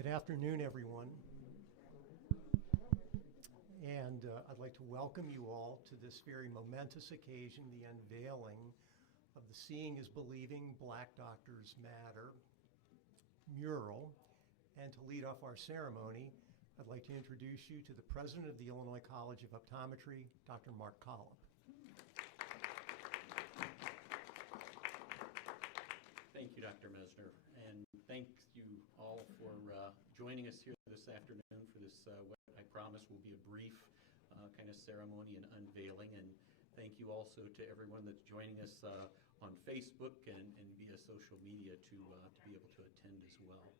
Good afternoon, everyone. And I'd like to welcome you all to this very momentous occasion, the unveiling of the Seeing is Believing Black Doctors Matter mural. And to lead off our ceremony, I'd like to introduce you to the President of the Illinois College of Optometry, Dr. Mark Collop. Thank you, Dr. Mesner, and thank you all for joining us here this afternoon for this, what I promise will be a brief kind of ceremony and unveiling. And thank you also to everyone that's joining us on Facebook and via social media to be able to attend as well.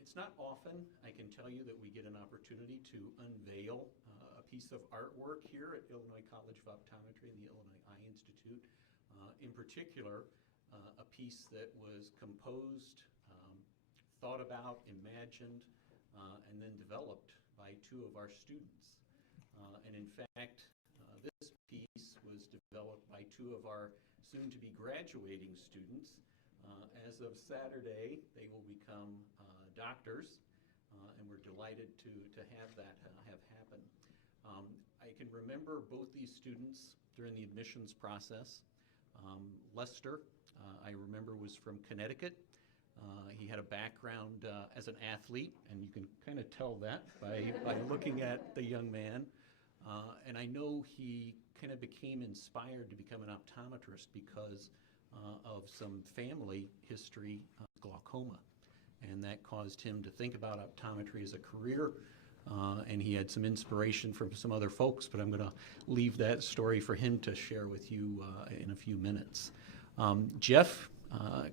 It's not often, I can tell you, that we get an opportunity to unveil a piece of artwork here at Illinois College of Optometry and the Illinois Eye Institute. In particular, a piece that was composed, thought about, imagined, and then developed by two of our students. And in fact, this piece was developed by two of our soon-to-be graduating students. As of Saturday, they will become doctors, and we're delighted to have that have happen. I can remember both these students during the admissions process. Lester, I remember, was from Connecticut. He had a background as an athlete, and you can kind of tell that by looking at the young man. And I know he kind of became inspired to become an optometrist because of some family history of glaucoma. And that caused him to think about optometry as a career. And he had some inspiration from some other folks, but I'm going to leave that story for him to share with you in a few minutes. Jeff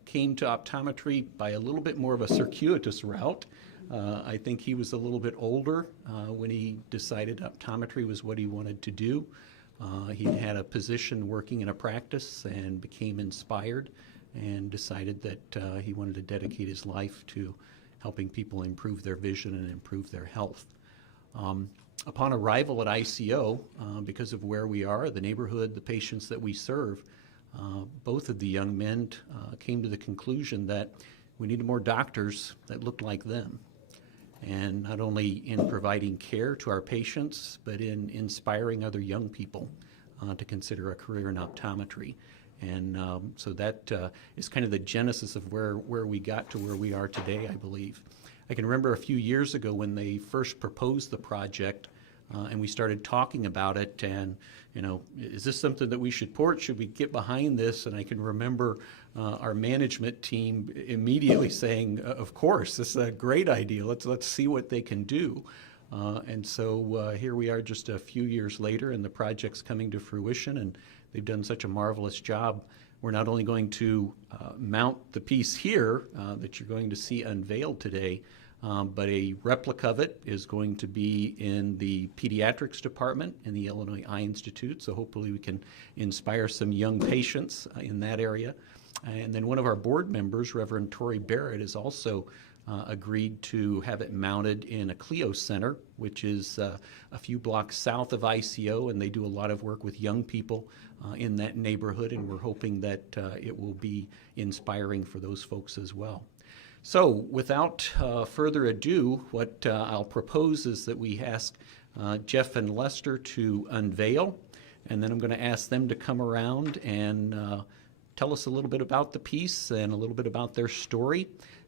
came to optometry by a little bit more of a circuitous route. I think he was a little bit older when he decided optometry was what he wanted to do. He had a position working in a practice and became inspired and decided that he wanted to dedicate his life to helping people improve their vision and improve their health. Upon arrival at ICO, because of where we are, the neighborhood, the patients that we serve, both of the young men came to the conclusion that we needed more doctors that looked like them. And not only in providing care to our patients, but in inspiring other young people to consider a career in optometry. And so that is kind of the genesis of where we got to where we are today, I believe. I can remember a few years ago when they first proposed the project, and we started talking about it, and, you know, is this something that we should support? Should we get behind this? And I can remember our management team immediately saying, of course, this is a great idea. Let's see what they can do. And so here we are just a few years later, and the project's coming to fruition, and they've done such a marvelous job. We're not only going to mount the piece here that you're going to see unveiled today, but a replica of it is going to be in the pediatrics department in the Illinois Eye Institute. So hopefully we can inspire some young patients in that area. And then one of our board members, Reverend Tori Barrett, has also agreed to have it mounted in a Clio Center, which is a few blocks south of ICO, and they do a lot of work with young people in that neighborhood, and we're hoping that it will be inspiring for those folks as well. So without further ado, what I'll propose is that we ask Jeff and Lester to unveil, and then I'm going to ask them to come around and tell us a little bit about the piece and a little bit about their story.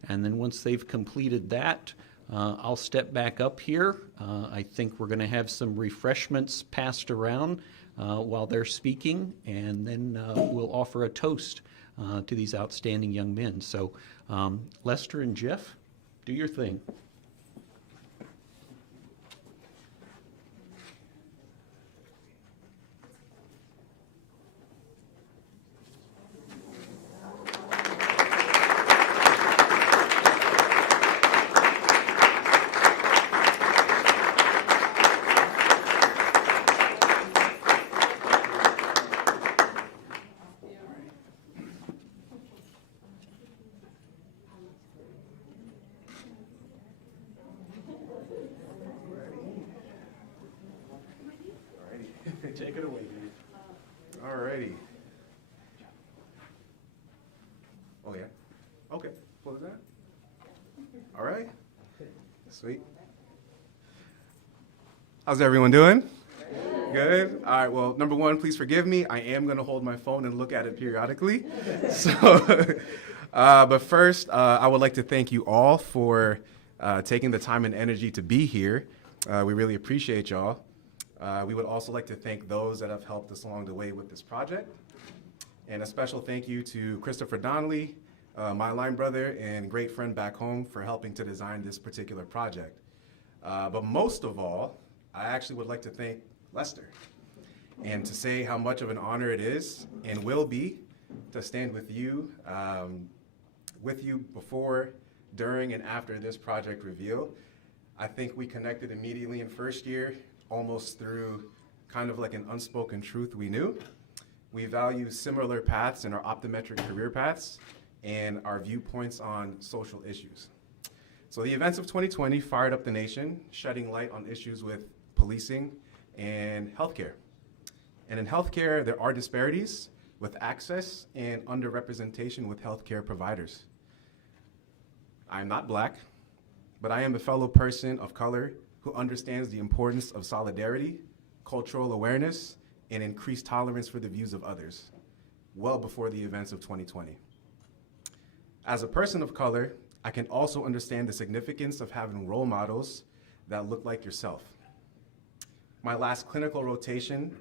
And then once they've completed that, I'll step back up here. I think we're going to have some refreshments passed around while they're speaking, and then we'll offer a toast to these outstanding young men. So Lester and Jeff, do your thing. Take it away, man. All righty. Oh, yeah? Okay, close that. All right. Sweet. How's everyone doing? Good. All right. Well, number one, please forgive me. I am going to hold my phone and look at it periodically. But first, I would like to thank you all for taking the time and energy to be here. We really appreciate y'all. We would also like to thank those that have helped us along the way with this project. And a special thank you to Christopher Donley, my line brother and great friend back home, for helping to design this particular project. But most of all, I actually would like to thank Lester, and to say how much of an honor it is and will be to stand with you before, during, and after this project reveal. I think we connected immediately in first year, almost through kind of like an unspoken truth we knew. We value similar paths in our optometric career paths and our viewpoints on social issues. So the events of 2020 fired up the nation, shedding light on issues with policing and healthcare. And in healthcare, there are disparities with access and underrepresentation with healthcare providers. I am not Black, but I am a fellow person of color who understands the importance of solidarity, cultural awareness, and increased tolerance for the views of others, well before the events of 2020. As a person of color, I can also understand the significance of having role models that look like yourself. My last clinical rotation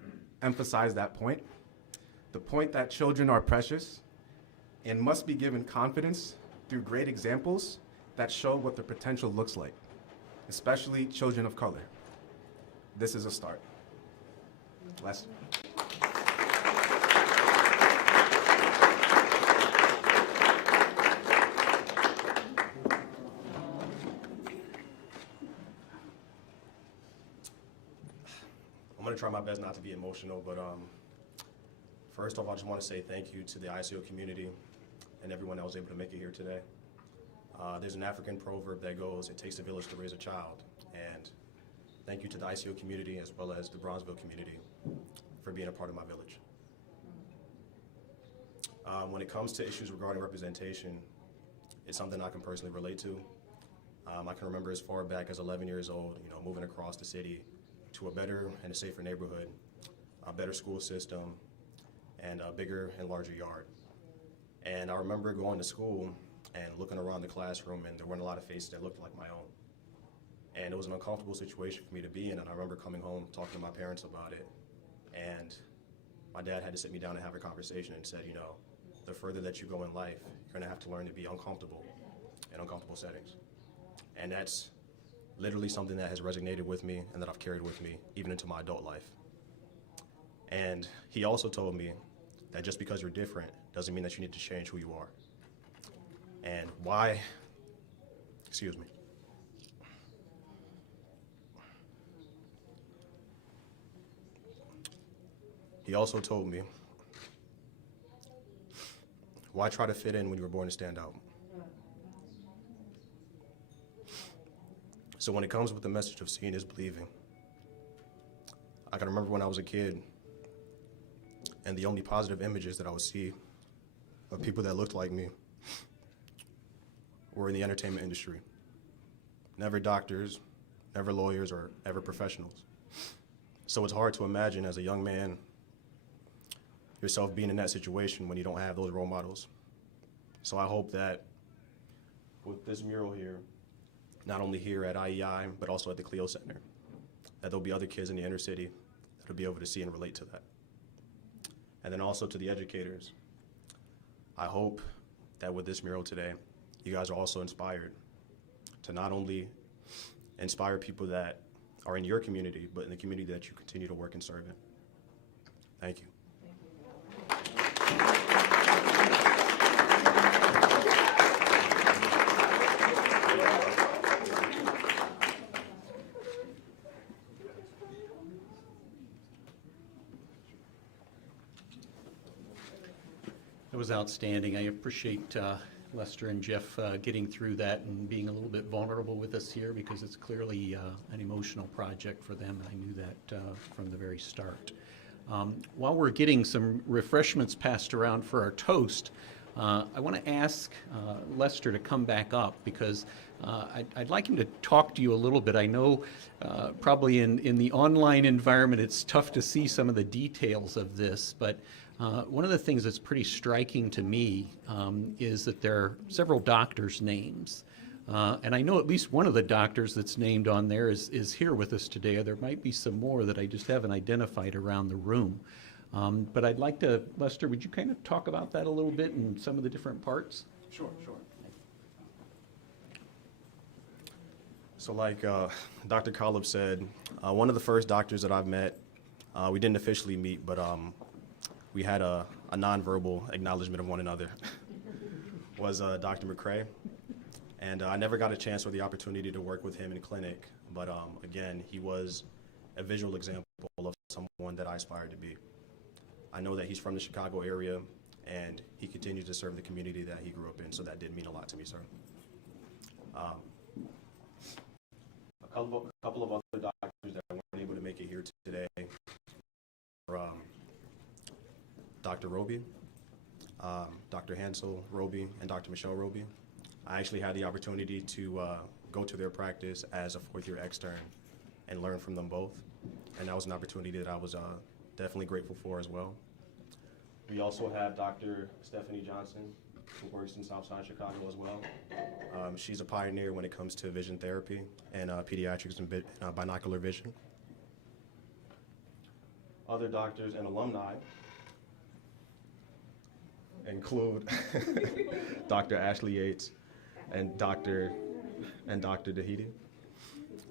emphasized that point, the point that children are precious and must be given confidence through great examples that show what the potential looks like, especially children of color. This is a start. Lester. I'm going to try my best not to be emotional, but first off, I just want to say thank you to the ICO community and everyone that was able to make it here today. There's an African proverb that goes, "It takes a village to raise a child," and thank you to the ICO community as well as the Bronzeville community for being a part of my village. When it comes to issues regarding representation, it's something I can personally relate to. I can remember as far back as 11 years old, moving across the city to a better and a safer neighborhood, a better school system, and a bigger and larger yard. And I remember going to school and looking around the classroom, and there weren't a lot of faces that looked like my own. And it was an uncomfortable situation for me to be in, and I remember coming home, talking to my parents about it, and my dad had to sit me down and have a conversation and said, the further that you go in life, you're gonna have to learn to be uncomfortable in uncomfortable settings. And that's literally something that has resonated with me and that I've carried with me even into my adult life. And he also told me that just because you're different doesn't mean that you need to change who you are. And why, excuse me. He also told me, why try to fit in when you were born to stand out? So when it comes with the message of seeing is believing, I can remember when I was a kid, and the only positive images that I would see of people that looked like me were in the entertainment industry. Never doctors, never lawyers, or ever professionals. So it's hard to imagine as a young man yourself being in that situation when you don't have those role models. So I hope that with this mural here, not only here at IEI, but also at the Clio Center, that there'll be other kids in the inner city that'll be able to see and relate to that. And then also to the educators, I hope that with this mural today, you guys are also inspired to not only inspire people that are in your community, but in the community that you continue to work and serve in. Thank you. It was outstanding. I appreciate Lester and Jeff getting through that and being a little bit vulnerable with us here, because it's clearly an emotional project for them. I knew that from the very start. While we're getting some refreshments passed around for our toast, I want to ask Lester to come back up because I'd like him to talk to you a little bit. I know probably in the online environment it's tough to see some of the details of this, but one of the things that's pretty striking to me is that there are several doctors' names. And I know at least one of the doctors that's named on there is here with us today. There might be some more that I just haven't identified around the room. But I'd like to, Lester, would you kind of talk about that a little bit and some of the different parts? Sure. So like Dr. Collip said, one of the first doctors that I've met, we didn't officially meet, but we had a nonverbal acknowledgement of one another, was Dr. McCrae. And I never got a chance or the opportunity to work with him in clinic, but again, he was a visual example of someone that I aspired to be. I know that he's from the Chicago area, and he continues to serve the community that he grew up in, so that did mean a lot to me, sir. A couple of other doctors that weren't able to make it here today were Dr. Roby, Dr. Hansel Roby, and Dr. Michelle Roby. I actually had the opportunity to go to their practice as a fourth-year extern and learn from them both, and that was an opportunity that I was definitely grateful for as well. We also have Dr. Stephanie Johnson, who works in Southside Chicago as well. She's a pioneer when it comes to vision therapy and pediatrics and binocular vision. Other doctors and alumni include Dr. Ashley Yates and Dr. Dahidi.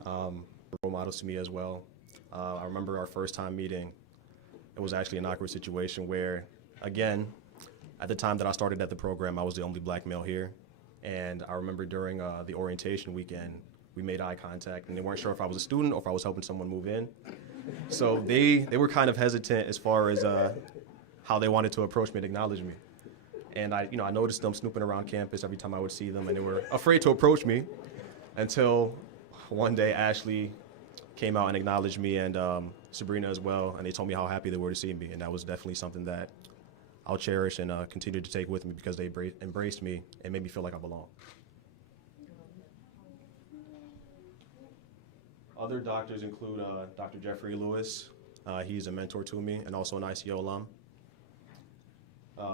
Role models to me as well. I remember our first time meeting. It was actually an awkward situation where, again, at the time that I started at the program, I was the only black male here. And I remember during the orientation weekend, we made eye contact, and they weren't sure if I was a student or if I was helping someone move in. So they were kind of hesitant as far as how they wanted to approach me and acknowledge me. And I noticed them snooping around campus every time I would see them, and they were afraid to approach me until one day Ashley came out and acknowledged me, and Sabrina as well, and they told me how happy they were to see me, and that was definitely something that I'll cherish and continue to take with me because they embraced me and made me feel like I belong. Other doctors include Dr. Jeffrey Lewis. He's a mentor to me and also an ICO alum.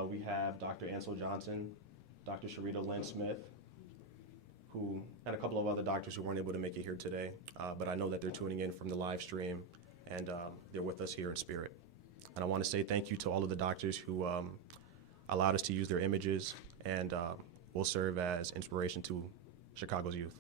We have Dr. Ansel Johnson, Dr. Sharita Lynn Smith, and a couple of other doctors who weren't able to make it here today, but I know that they're tuning in from the live stream, and they're with us here in spirit. And I want to say thank you to all of the doctors who allowed us to use their images and will serve as inspiration to Chicago's youth.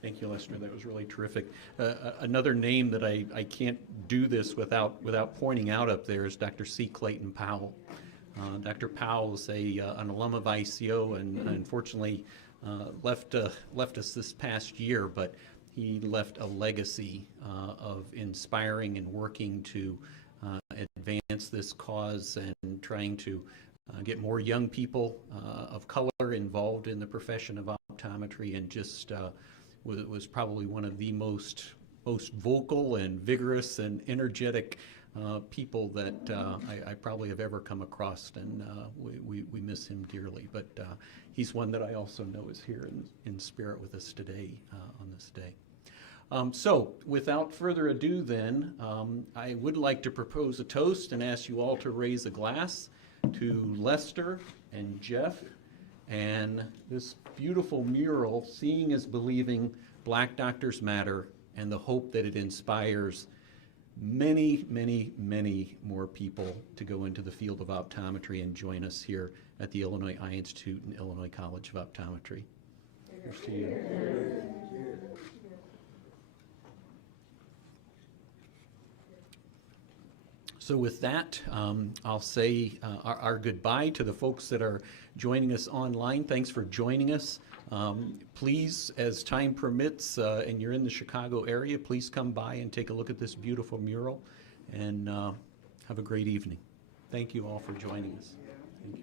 Thank you, Lester. That was really terrific. Another name that I can't do this without pointing out up there is Dr. C. Clayton Powell. Dr. Powell is an alum of ICO and unfortunately left us this past year, but he left a legacy of inspiring and working to advance this cause and trying to get more young people of color involved in the profession of optometry, and just was probably one of the most vocal and vigorous and energetic people that I probably have ever come across, and we miss him dearly. But he's one that I also know is here in spirit with us today on this day. So without further ado then, I would like to propose a toast and ask you all to raise a glass to Lester and Jeff and this beautiful mural, Seeing is Believing, Black Doctors Matter, and the hope that it inspires many, many, many more people to go into the field of optometry and join us here at the Illinois Eye Institute and Illinois College of Optometry. Here's to you. So with that, I'll say our goodbye to the folks that are joining us online. Thanks for joining us. Please, as time permits, and you're in the Chicago area, please come by and take a look at this beautiful mural, and have a great evening. Thank you all for joining us. Thank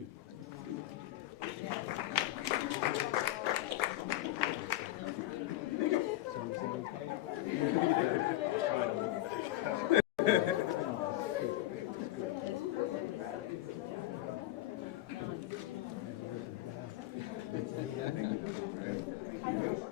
you. Thank you.